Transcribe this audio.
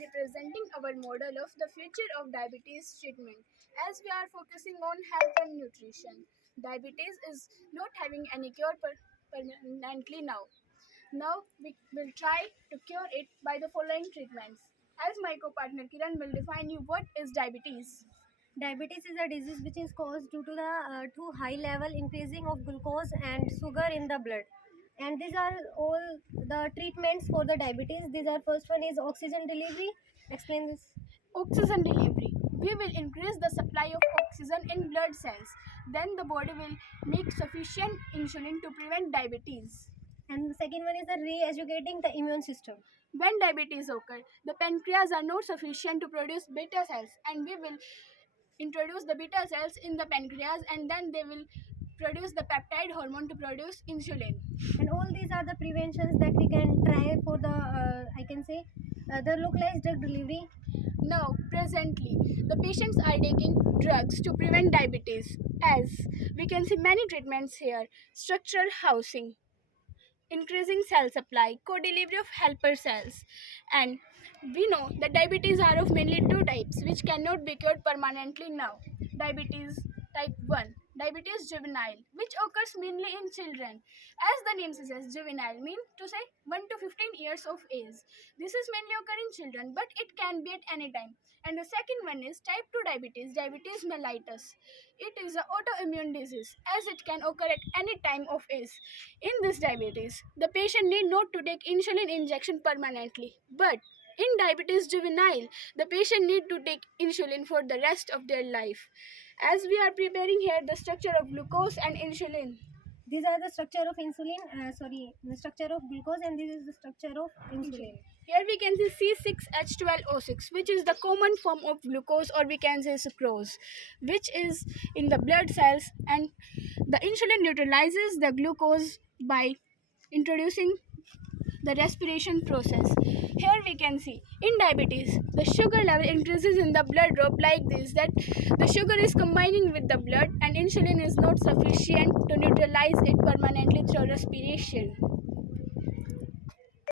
be presenting our model of the future of diabetes treatment. As we are focusing on health and nutrition, diabetes is not having any cure permanently now. Now we will try to cure it by the following treatments. As my co-partner Kiran will define you what is diabetes. Diabetes is a disease which is caused due to the too high level increasing of glucose and sugar in the blood. And these are all the treatments for the diabetes. These are first one is oxygen delivery. Explain this. Oxygen delivery. We will increase the supply of oxygen in blood cells. Then the body will make sufficient insulin to prevent diabetes. And the second one is the re-educating the immune system. When diabetes occurs, the pancreas are not sufficient to produce beta cells, and we will introduce the beta cells in the pancreas, and then they will produce the peptide hormone to produce insulin. And all these are the preventions that we can try for the I can say the localized drug delivery. Now, presently, the patients are taking drugs to prevent diabetes. As we can see many treatments here: structural housing, increasing cell supply, co-delivery of helper cells. And we know that diabetes are of mainly two types which cannot be cured permanently now. Diabetes type 1, diabetes juvenile, which occurs mainly in children. As the name suggests, juvenile means to say 1 to 15 years of age. This is mainly occur in children, but it can be at any time. And the second one is type 2 diabetes, diabetes mellitus. It is an autoimmune disease as it can occur at any time of age. In this diabetes, the patient need not to take insulin injection permanently, but in diabetes juvenile, the patient need to take insulin for the rest of their life. As we are preparing here the structure of glucose and insulin. These are the structure of insulin, the structure of glucose, and this is the structure of insulin. Here we can see C6H12O6, which is the common form of glucose, or we can say sucrose, which is in the blood cells, and the insulin neutralizes the glucose by introducing the respiration process. Here we can see in diabetes the sugar level increases in the blood drop like this, that the sugar is combining with the blood and insulin is not sufficient to neutralize it permanently through respiration.